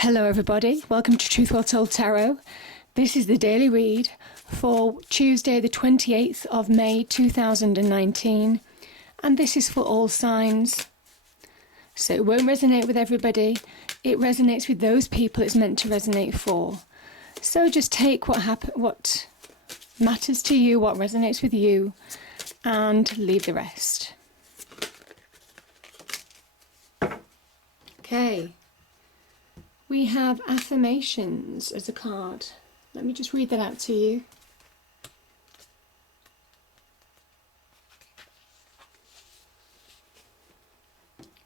Hello everybody, welcome to Truth Well Told Tarot. This is the daily read for Tuesday the 28th of May 2019, and this is for all signs. So it won't resonate with everybody, it resonates with those people it's meant to resonate for. So just take what matters to you, what resonates with you, and leave the rest. Okay. We have Affirmations as a card. Let me just read that out to you.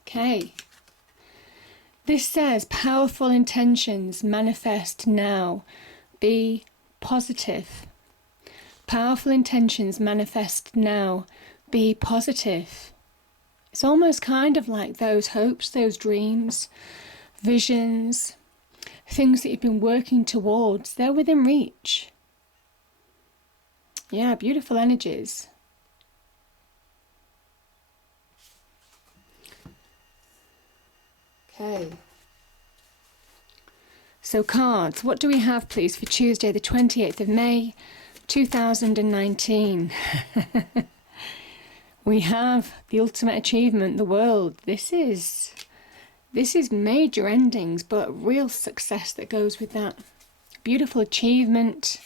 Okay. This says, powerful intentions manifest now. Be positive. Powerful intentions manifest now. Be positive. It's almost kind of like those hopes, those dreams, visions, things that you've been working towards, they're within reach. Yeah, beautiful energies. Okay. So cards, what do we have please for Tuesday the 28th of May 2019? We have the ultimate achievement, the world. This is major endings, but real success that goes with that. Beautiful achievement.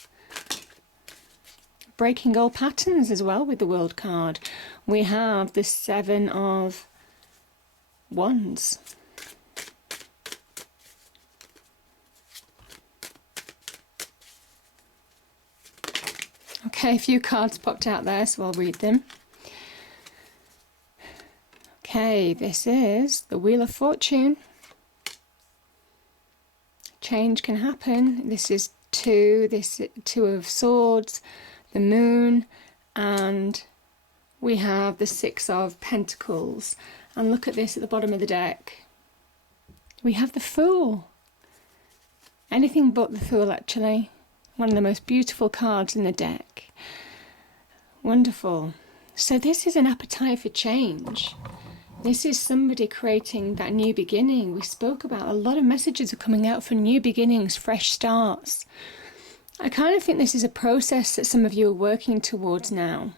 Breaking old patterns as well with the World card. We have the Seven of Wands. Okay, a few cards popped out there, so I'll read them. Okay, this is the Wheel of Fortune. Change can happen. This is Two of Swords, the Moon, and we have the Six of Pentacles. And look at this at the bottom of the deck. We have the Fool. Anything but the Fool, actually. One of the most beautiful cards in the deck. Wonderful. So this is an appetite for change. This is somebody creating that new beginning. We spoke about a lot of messages are coming out for new beginnings, fresh starts. I kind of think this is a process that some of you are working towards now.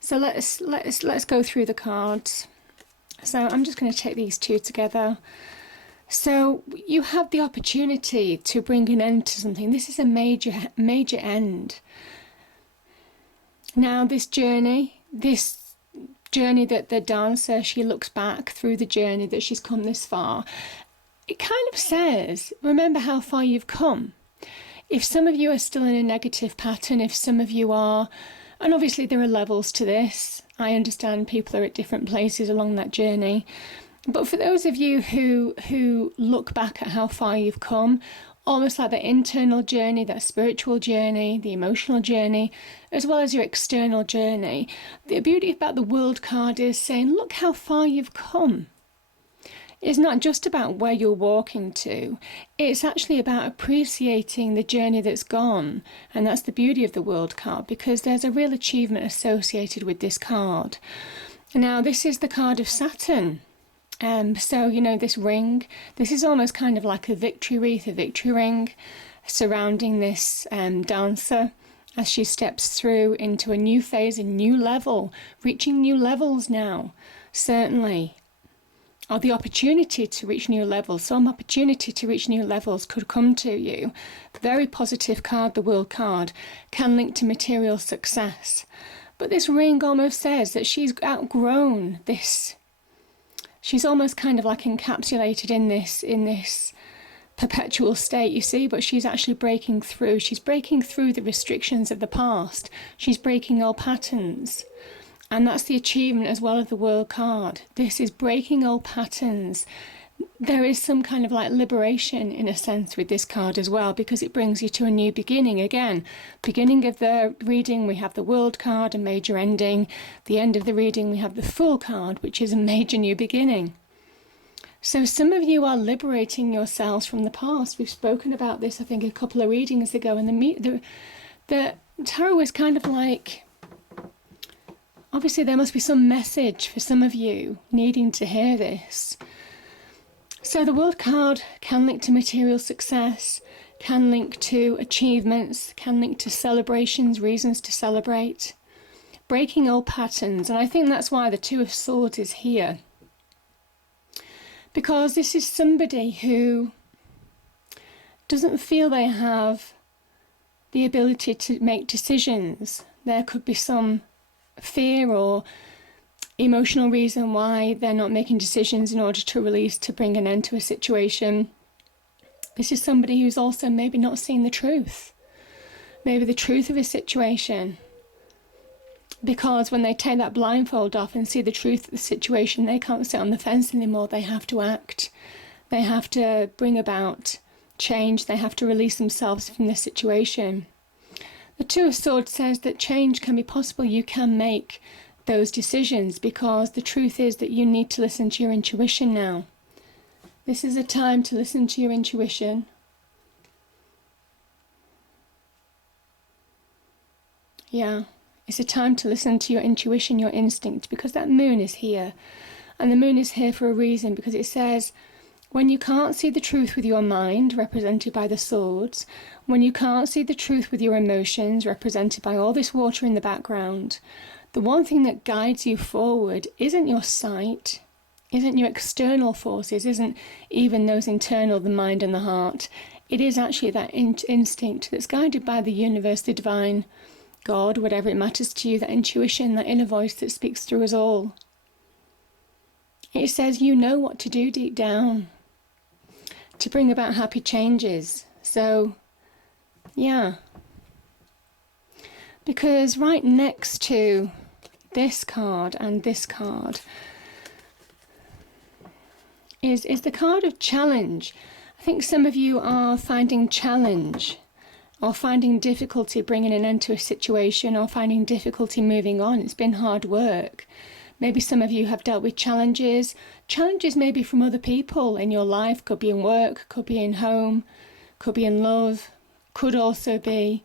So let's go through the cards. So I'm just going to take these two together. So you have the opportunity to bring an end to something. This is a major end. Now this journey that the dancer, she looks back through the journey that she's come this far, it kind of says, remember how far you've come. If some of you are still in a negative pattern, if some of you are, and obviously there are levels to this, I understand people are at different places along that journey, but for those of you who look back at how far you've come, almost like the internal journey, that spiritual journey, the emotional journey, as well as your external journey. The beauty about the World card is saying, look how far you've come. It's not just about where you're walking to. It's actually about appreciating the journey that's gone. And that's the beauty of the World card, because there's a real achievement associated with this card. Now, this is the card of Saturn. So, you know, this ring, this is almost kind of like a victory wreath, a victory ring surrounding this dancer as she steps through into a new phase, a new level, reaching new levels now, certainly. Or the opportunity to reach new levels, some opportunity to reach new levels could come to you. Very positive card, the World card, can link to material success. But this ring almost says that she's outgrown this. She's almost kind of like encapsulated in this perpetual state, you see, but she's actually breaking through. She's breaking through the restrictions of the past. She's breaking old patterns. And that's the achievement as well of the World card. This is breaking old patterns. There is some kind of like liberation in a sense with this card as well, because it brings you to a new beginning. Again, beginning of the reading we have the World card, a major ending. The end of the reading we have the Fool card, which is a major new beginning. So some of you are liberating yourselves from the past. We've spoken about this I think a couple of readings ago, and the tarot is kind of like, obviously there must be some message for some of you needing to hear this. So the World card can link to material success, can link to achievements, can link to celebrations, reasons to celebrate, breaking old patterns. And I think that's why the Two of Swords is here. Because this is somebody who doesn't feel they have the ability to make decisions. There could be some fear or emotional reason why they're not making decisions in order to release, to bring an end to a situation. This is somebody who's also maybe not seeing the truth. Maybe the truth of a situation. Because when they take that blindfold off and see the truth of the situation, they can't sit on the fence anymore. They have to act. They have to bring about change. They have to release themselves from the situation. The Two of Swords says that change can be possible. You can make those decisions, because the truth is that you need to listen to your intuition now. This is a time to listen to your intuition. Yeah, it's a time to listen to your intuition, your instinct, because that moon is here. And the moon is here for a reason, because it says, when you can't see the truth with your mind, represented by the swords, when you can't see the truth with your emotions, represented by all this water in the background, the one thing that guides you forward isn't your sight, isn't your external forces, isn't even those internal, the mind and the heart. It is actually that instinct that's guided by the universe, the divine, God, whatever it matters to you, that intuition, that inner voice that speaks through us all. It says you know what to do deep down to bring about happy changes. So, yeah. Because right next to this card and this card is the card of challenge. I think some of you are finding challenge or finding difficulty bringing an end to a situation, or finding difficulty moving on. It's been hard work. Maybe some of you have dealt with challenges. Challenges maybe from other people in your life. Could be in work, could be in home, could be in love, could also be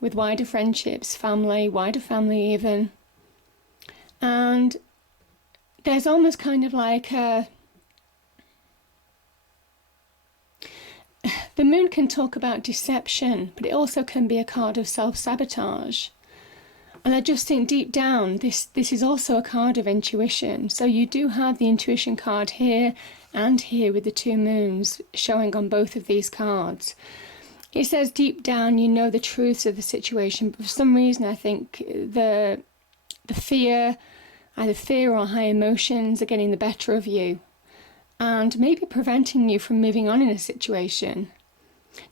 with wider friendships, family, wider family even. And there's almost kind of like the moon can talk about deception, but it also can be a card of self-sabotage. And I just think deep down, this is also a card of intuition. So you do have the intuition card here and here with the two moons showing on both of these cards. It says deep down you know the truths of the situation, but for some reason I think the fear, either fear or high emotions, are getting the better of you and maybe preventing you from moving on in a situation.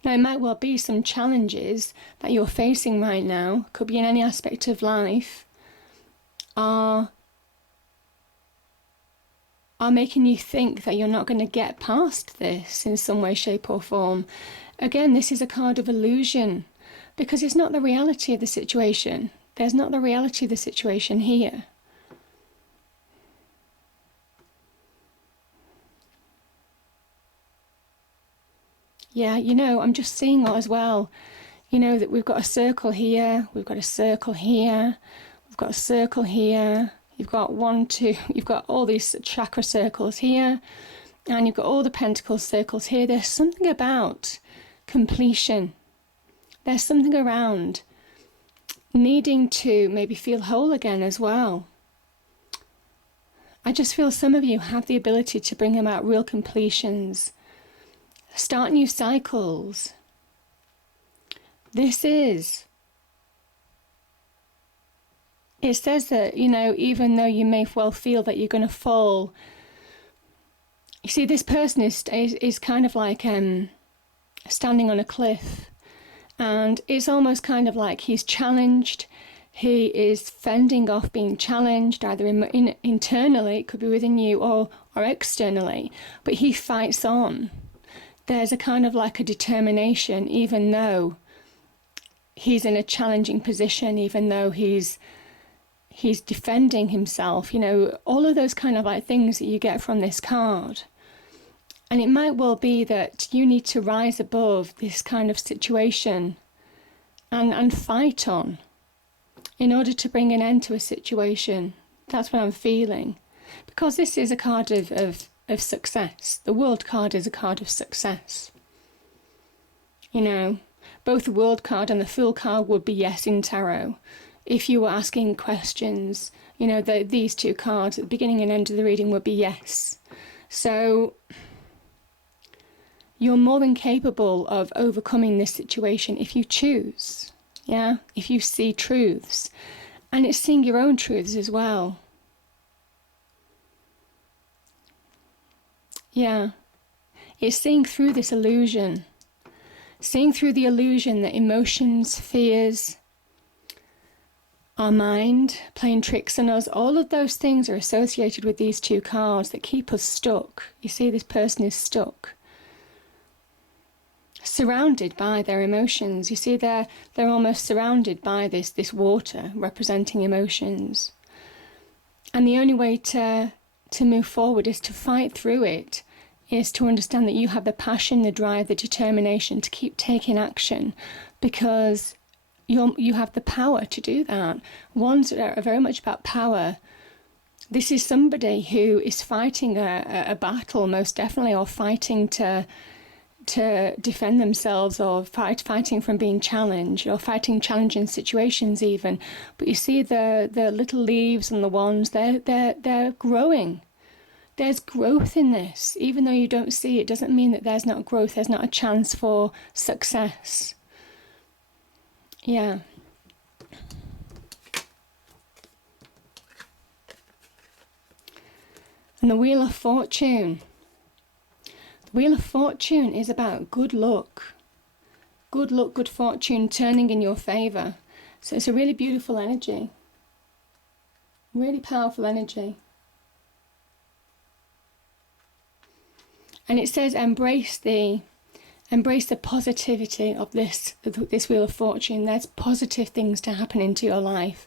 Now, it might well be some challenges that you're facing right now, could be in any aspect of life, are making you think that you're not going to get past this in some way, shape or form. Again, this is a card of illusion, because it's not the reality of the situation. There's not the reality of the situation here. Yeah, I'm just seeing as well, that we've got a circle here, we've got a circle here, we've got a circle here, you've got you've got all these chakra circles here, and you've got all the pentacle circles here. There's something about completion. There's something around needing to maybe feel whole again as well. I just feel some of you have the ability to bring about real completions. Start new cycles. It says that, even though you may well feel that you're going to fall, you see, this person is kind of like standing on a cliff, and it's almost kind of like he's challenged. He is fending off being challenged, either internally, it could be within you, or externally, but he fights on. There's a kind of like a determination, even though he's in a challenging position, even though he's defending himself, all of those kind of like things that you get from this card. And it might well be that you need to rise above this kind of situation and fight on in order to bring an end to a situation. That's what I'm feeling. Because this is a card of of success. The World card is a card of success. You know, both the World card and the Fool card would be yes in tarot. If you were asking questions, you know, these two cards at the beginning and end of the reading would be yes. So you're more than capable of overcoming this situation if you choose, yeah? If you see truths. And it's seeing your own truths as well. Yeah. It's seeing through this illusion. Seeing through the illusion that emotions, fears, our mind playing tricks on us, all of those things are associated with these two cards that keep us stuck. You see, this person is stuck, surrounded by their emotions. You see, they're almost surrounded by this water representing emotions. And the only way to move forward is to fight through it, is to understand that you have the passion, the drive, the determination to keep taking action, because you have the power to do that. Ones that are very much about power. This is somebody who is fighting a battle, most definitely, or fighting to defend themselves, or fighting from being challenged, or fighting challenging situations even. But you see the little leaves and the wands, they're growing. There's growth in this. Even though you don't see it, doesn't mean that there's not growth, there's not a chance for success. Yeah. And the Wheel of Fortune. The Wheel of Fortune is about good luck. Good luck, good fortune turning in your favour. So it's a really beautiful energy. Really powerful energy. And it says embrace the positivity of this Wheel of Fortune. There's positive things to happen into your life.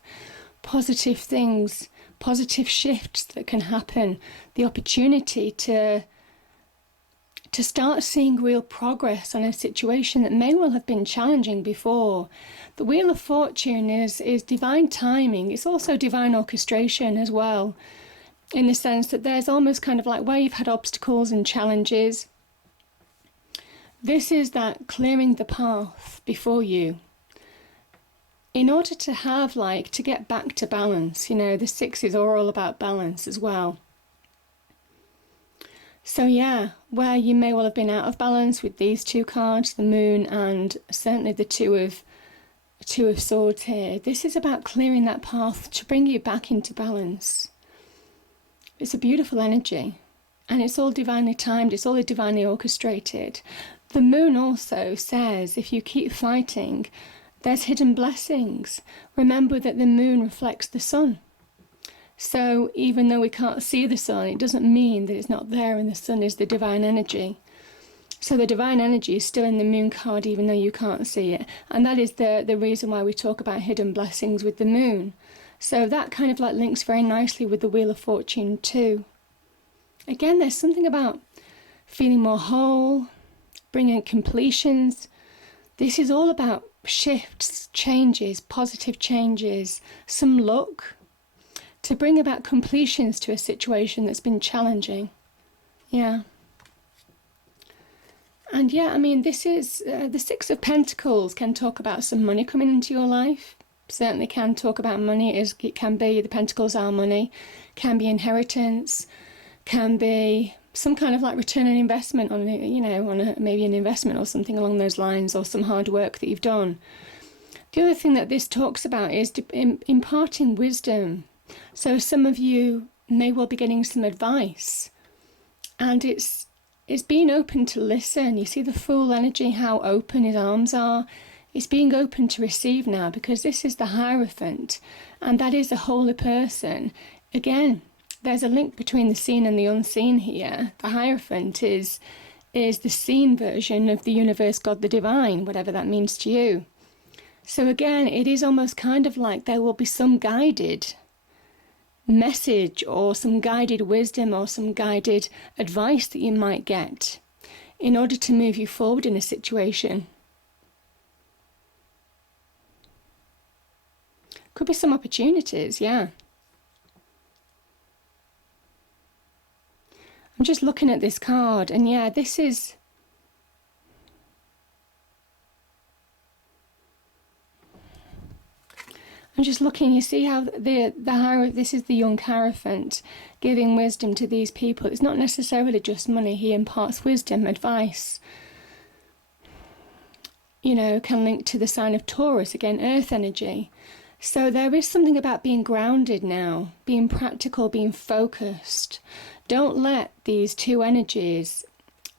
Positive things, positive shifts that can happen. The opportunity to start seeing real progress on a situation that may well have been challenging before. The Wheel of Fortune is divine timing. It's also divine orchestration as well, in the sense that there's almost kind of like where you've had obstacles and challenges. This is that clearing the path before you in order to have, like, to get back to balance. You know, the sixes are all about balance as well. So yeah, where you may well have been out of balance with these two cards, the Moon and certainly the Two of Swords here, this is about clearing that path to bring you back into balance. It's a beautiful energy, and it's all divinely timed, it's all divinely orchestrated. The Moon also says if you keep fighting, there's hidden blessings. Remember that the Moon reflects the Sun. So even though we can't see the Sun, it doesn't mean that it's not there, and the Sun is the divine energy. So the divine energy is still in the Moon card even though you can't see it. And that is the reason why we talk about hidden blessings with the Moon. So that kind of like links very nicely with the Wheel of Fortune too. Again, there's something about feeling more whole, bringing completions. This is all about shifts, changes, positive changes, some luck, to bring about completions to a situation that's been challenging. Yeah. And yeah, I mean, this is the Six of Pentacles can talk about some money coming into your life. Certainly can talk about money. It can be, the Pentacles are money, can be inheritance, can be some kind of like return on investment on, you know, on maybe an investment or something along those lines, or some hard work that you've done. The other thing that this talks about is imparting wisdom. So some of you may well be getting some advice, and it's being open to listen. You see the Fool energy, how open his arms are. It's being open to receive now, because this is the Hierophant, and that is a holy person. Again, there's a link between the seen and the unseen here. The Hierophant is the seen version of the universe, God, the divine, whatever that means to you. So again, it is almost kind of like there will be some guided message or some guided wisdom or some guided advice that you might get in order to move you forward in a situation. Could be some opportunities, yeah. I'm just looking at this card, and yeah, this is... I'm just looking, you see how this is the young Hierophant giving wisdom to these people. It's not necessarily just money. He imparts wisdom, advice. You know, can link to the sign of Taurus, again, earth energy. So there is something about being grounded now, being practical, being focused. Don't let these two energies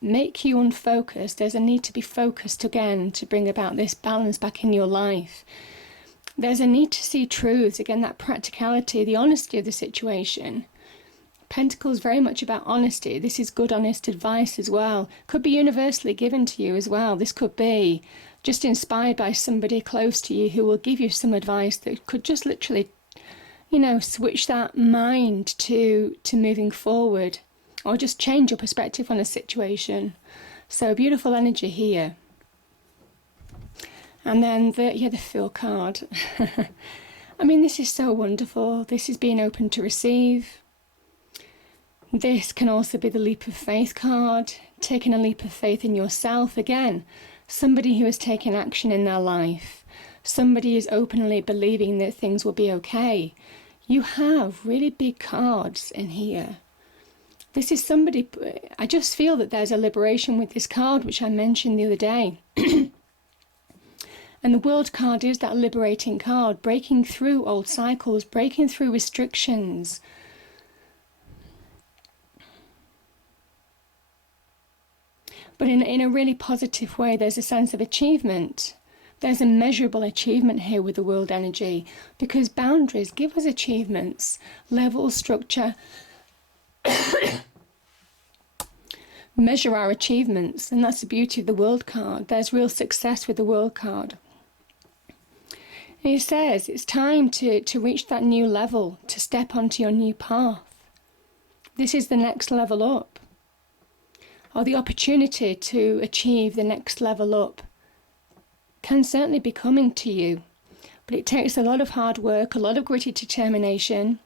make you unfocused. There's a need to be focused again to bring about this balance back in your life. There's a need to see truths, again, that practicality, the honesty of the situation. Pentacles very much about honesty. This is good, honest advice as well. Could be universally given to you as well. This could be just inspired by somebody close to you who will give you some advice that could just literally, you know, switch that mind to moving forward, or just change your perspective on a situation. So beautiful energy here. And then the Fool card. I mean, this is so wonderful. This is being open to receive. This can also be the leap of faith card, taking a leap of faith in yourself. Again, somebody who has taken action in their life. Somebody is openly believing that things will be okay. You have really big cards in here. This is somebody, I just feel that there's a liberation with this card, which I mentioned the other day. And the World card is that liberating card, breaking through old cycles, breaking through restrictions. But in a really positive way. There's a sense of achievement. There's a measurable achievement here with the World energy, because boundaries give us achievements, level, structure. Measure our achievements, and that's the beauty of the World card. There's real success with the World card. And he says it's time to reach that new level, to step onto your new path. This is the next level up, or the opportunity to achieve the next level up can certainly be coming to you. But it takes a lot of hard work, a lot of gritty determination.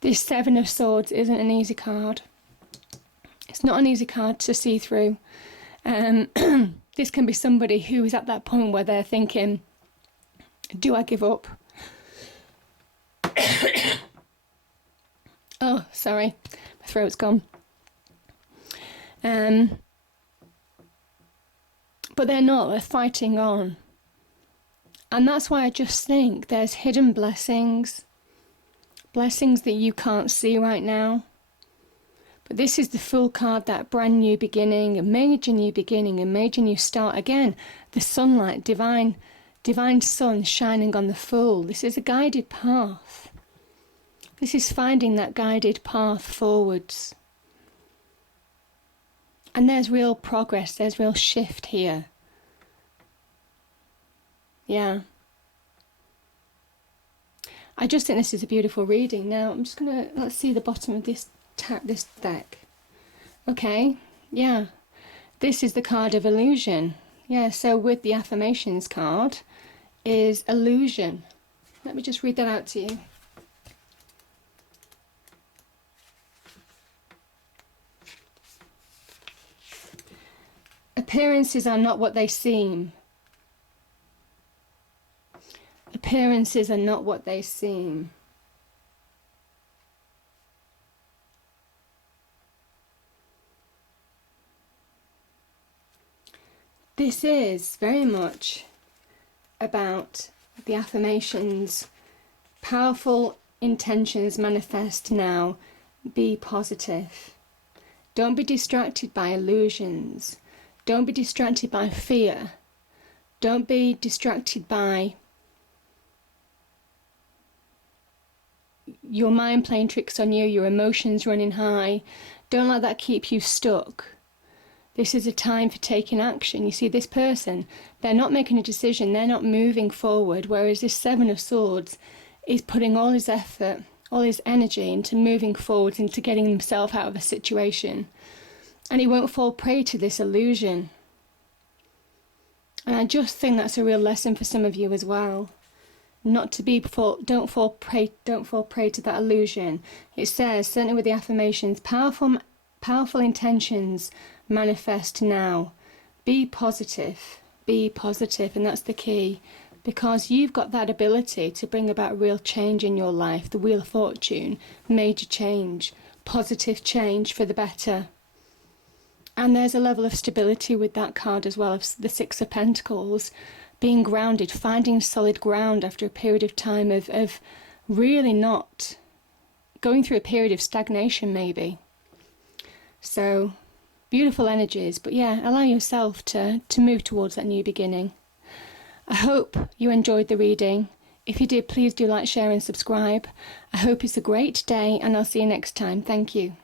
This Seven of Swords isn't an easy card. It's not an easy card to see through. This can be somebody who is at that point where they're thinking, do I give up? Oh, sorry, my throat's gone. But they're not, they're fighting on. And that's why I just think there's hidden blessings, blessings that you can't see right now. But this is the Fool card, that brand new beginning, a major new beginning, a major new start. Again, the sunlight, divine sun shining on the Fool. This is a guided path. This is finding that guided path forwards. And there's real progress, there's real shift here. Yeah. I just think this is a beautiful reading. Now, I'm just going to, let's see the bottom of this deck. Okay, yeah. This is the card of illusion. Yeah, so with the Affirmations card is illusion. Let me just read that out to you. Appearances are not what they seem. Appearances are not what they seem. This is very much about the affirmations. Powerful intentions manifest now. Be positive. Don't be distracted by illusions. Don't be distracted by fear. Don't be distracted by your mind playing tricks on you, your emotions running high. Don't let that keep you stuck. This is a time for taking action. You see, this person, they're not making a decision, they're not moving forward, whereas this Seven of Swords is putting all his effort, all his energy into moving forward, into getting himself out of a situation. And he won't fall prey to this illusion. And I just think that's a real lesson for some of you as well. Not to be don't fall prey to that illusion. It says, certainly with the affirmations, powerful Powerful intentions manifest now. Be positive, and that's the key, because you've got that ability to bring about real change in your life. The Wheel of Fortune, major change, positive change for the better. And there's a level of stability with that card as well, of the Six of Pentacles, being grounded, finding solid ground after a period of time of really not going through a period of stagnation maybe. So beautiful energies, but yeah, allow yourself to move towards that new beginning. I hope you enjoyed the reading. If you did, please do like, share and subscribe. I hope it's a great day, and I'll see you next time. Thank you.